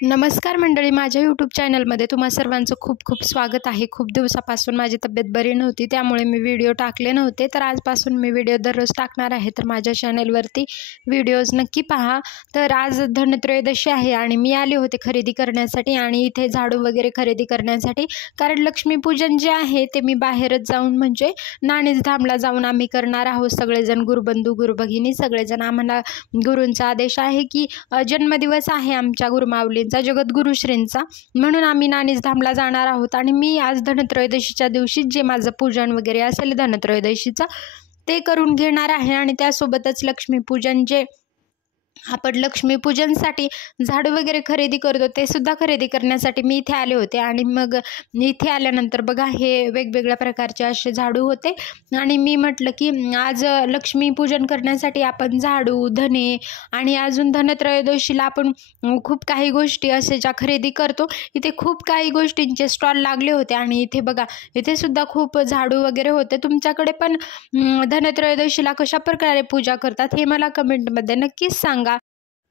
नमस्कार मंडळी, माझ्या यूट्यूब चॅनलमध्ये तुम्हा सर्वांचं खूप खूप स्वागत आहे। खूप दिवसापासून माझी तब्येत बरी नव्हती, त्यामुळे मी व्हिडिओ टाकले नव्हते। तर आजपासून मी व्हिडिओ दररोज टाकणार आहे। तर माझ्या चॅनलवरती व्हिडिओज नक्की पहा। तर आज धनत्रयोदशी आहे आणि मी आले होते खरेदी करण्यासाठी आणि इथे झाडू वगैरे खरेदी करण्यासाठी, कारण लक्ष्मीपूजन जे आहे ते मी बाहेरच जाऊन म्हणजे नाणीज धामला जाऊन आम्ही करणार आहोत। सगळेजण गुरुबंधू गुरुभगिनी सगळेजण, आम्हाला गुरूंचा आदेश आहे की जन्मदिवस आहे आमच्या गुरुमाऊली जगद्गुरु श्रींचा, म्हणून आम्ही नाणीज धामला जाणार आहोत। आणि मी आज धनत्रयोदशीच्या दिवशी जे माझं पूजन वगैरे असेल धनत्रयोदशीचं ते करून घेणार आहे। आणि त्यासोबतच लक्ष्मीपूजन जे आपण लक्ष्मीपूजनसाठी झाडू वगैरे खरेदी करतो ते सुद्धा खरेदी करण्यासाठी मी इथे आले होते। आणि मग इथे आल्यानंतर बघा हे वेगवेगळ्या प्रकारचे असे झाडू होते आणि मी म्हटलं की आज लक्ष्मीपूजन करण्यासाठी आपण झाडू धने आणि अजून धनत्रयोदशीला आपण खूप काही गोष्टी असे ज्या खरेदी करतो, इथे खूप काही गोष्टींचे स्टॉल लागले होते। आणि इथे बघा इथे सुद्धा खूप झाडू वगैरे होते। तुमच्याकडे पण धनत्रयोदशीला कशा प्रकारे पूजा करतात हे मला कमेंटमध्ये नक्कीच सांगा।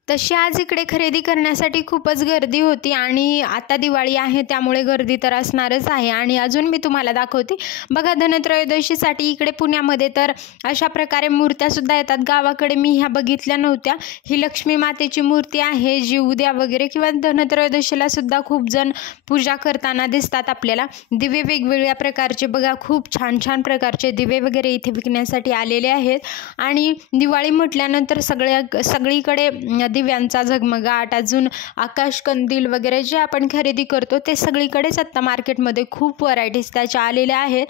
तशी आज इकडे खरेदी करण्यासाठी खूपच गर्दी होती आणि आता दिवाळी आहे त्यामुळे गर्दी तर असणारच आहे। आणि अजून मी तुम्हाला दाखवते बघा, धनत्रयोदशीसाठी इकडे पुण्यामध्ये तर अशा प्रकारे मूर्त्या सुद्धा येतात। गावाकडे मी ह्या बघितल्या नव्हत्या। ही लक्ष्मी मातेची मूर्ती आहे जी उद्या वगैरे किंवा धनत्रयोदशीला सुद्धा खूप जण पूजा करताना दिसतात आपल्याला। दिवे वेगवेगळ्या प्रकारचे बघा, खूप छान छान प्रकारचे दिवे वगैरे इथे विकण्यासाठी आलेले आहेत। आणि दिवाळी म्हटल्यानंतर सगळीकडे दिव्यांचा झगमगाट, अजून आकाशकंदील वगैरे जे आपण खरेदी करतो ते सगळीकडेच आत्ता मार्केटमध्ये खूप व्हरायटीज त्याच्या आलेल्या आहेत।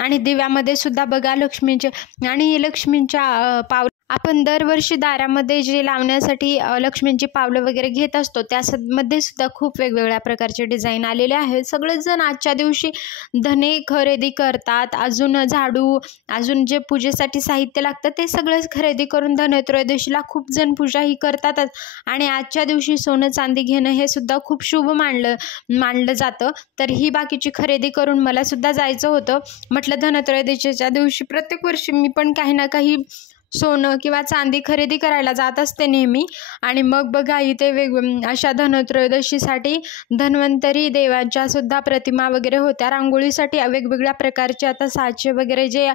आणि दिव्यामध्ये सुद्धा बघा लक्ष्मीचे आणि लक्ष्मींच्या पावलं आपण दरवर्षी दारामध्ये जे लावण्यासाठी लक्ष्मींची पावलं वगैरे घेत असतो त्यामध्ये सुद्धा खूप वेगवेगळ्या प्रकारचे डिझाईन आलेले आहेत। सगळेच जण आजच्या दिवशी धने खरेदी करतात, अजून झाडू, अजून जे पूजेसाठी साहित्य लागतं ते सगळंच खरेदी करून धनत्रयोदशीला खूप जण पूजा ही करतातच। आणि आजच्या दिवशी सोनं चांदी घेणं हे सुद्धा खूप शुभ मानलं जातं। तर ही बाकीची खरेदी करून मला सुद्धा जायचं होतं। म्हटलं धनत्रयोदशीच्या दिवशी प्रत्येक वर्षी मी पण काही ना काही सोनं किंवा चांदी खरेदी करायला जात असते नेहमी। आणि मग बघा इथे अशा धनत्रयोदशीसाठी धन्वंतरी देवांच्या सुद्धा प्रतिमा वगैरे होत्या। रांगोळीसाठी वेगवेगळ्या प्रकारचे आता साचे वगैरे जे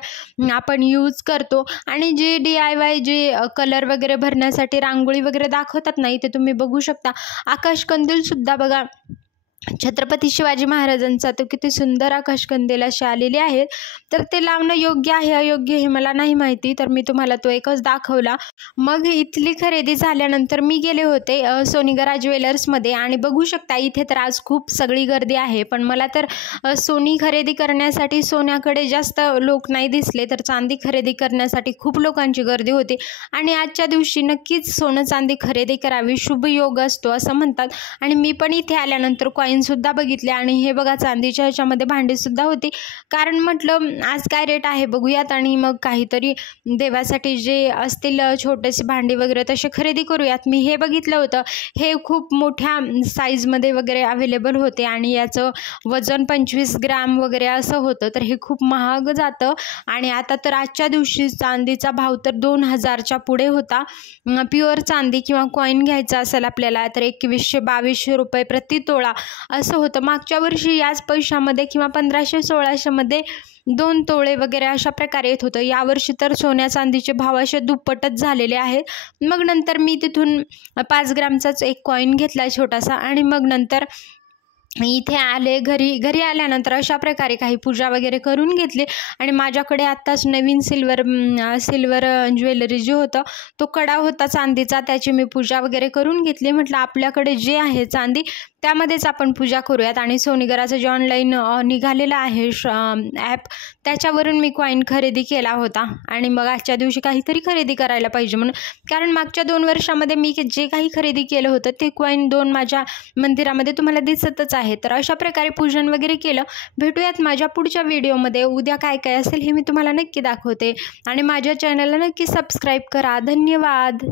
आपण यूज करतो आणि जे DIY जे कलर वगैरे भरण्यासाठी रांगोळी वगैरे दाखवतात ना, इथे तुम्ही बघू शकता आकाशकंदील सुद्धा बघा छत्रपती शिवाजी महाराजांचा तो किती सुंदर आकाशकंदील असे आलेले आहेत। तर ते लावणं योग्य आहे अयोग्य हे मला नाही माहिती, तर मी तुम्हाला तो एकच दाखवला। मग इथली खरेदी झाल्यानंतर मी गेले होते सोनीगरा ज्वेलर्समध्ये आणि बघू शकता इथे तर आज खूप सगळी गर्दी आहे। पण मला तर सोनी खरेदी करण्यासाठी सोन्याकडे जास्त लोक नाही दिसले, तर चांदी खरेदी करण्यासाठी खूप लोकांची गर्दी होती। आणि आजच्या दिवशी नक्कीच सोनं चांदी खरेदी करावी, शुभ योग असतो असं म्हणतात। आणि मी पण इथे आल्यानंतर कॉईन सुद्धा बघितले आणि हे बघा चांदीच्या ह्याच्यामध्ये भांडी सुद्धा होती, कारण म्हटलं आज काय रेट आहे बघूयात आणि मग काहीतरी देवासाठी जे असतील छोटेसे भांडी वगैरे तसे खरेदी करूयात। मी हे बघितलं होतं, हे खूप मोठ्या साईजमध्ये वगैरे अवेलेबल होते आणि याचं वजन 25 ग्रॅम वगैरे असं होतं, तर हे खूप महाग जातं। आणि आता तर आजच्या दिवशी चांदीचा भाव तर 2000च्या पुढे होता। प्युअर चांदी किंवा कॉईन घ्यायचा असेल आपल्याला तर 2100-2200 रुपये प्रति तोळा असं होतं। मागच्या वर्षी याच पैशामध्ये किंवा 1500-1600मध्ये 2 तोळे वगैरे अशा प्रकारे येत होतं। यावर्षी तर सोन्या चांदीचे भाव असे दुप्पटच झालेले आहेत। मग नंतर मी तिथून 5 ग्रॅमचाच एक कॉईन घेतला छोटासा आणि मग नंतर इथे आले घरी आल्यानंतर अशा प्रकारे काही पूजा वगैरे करून घेतली। आणि माझ्याकडे आत्ताच नवीन सिल्वर ज्वेलरी जे होतं तो कडा होता चांदीचा, त्याची मी पूजा वगैरे करून घेतली। म्हटलं आपल्याकडे जे आहे चांदी त्यामध्येच आपण पूजा करूयात। आणि सोनीगराचं जे ऑनलाईन निघालेलं आहे ॲप त्याच्यावरून मी कॉईन खरेदी केला होता। आणि मग आजच्या दिवशी काहीतरी खरेदी करायला पाहिजे म्हणून, कारण मागच्या 2 वर्षामध्ये मी जे काही खरेदी केलं होतं ते कॉईन 2 माझ्या मंदिरामध्ये तुम्हाला दिसतच आहे। तर अशा प्रकारे पूजन वगैरे केलं। भेटूयात माझ्या पुढच्या व्हिडिओमध्ये। उद्या काय काय असेल हे मी तुम्हाला नक्की दाखवते आणि माझ्या चॅनलला नक्की सबस्क्राईब करा। धन्यवाद।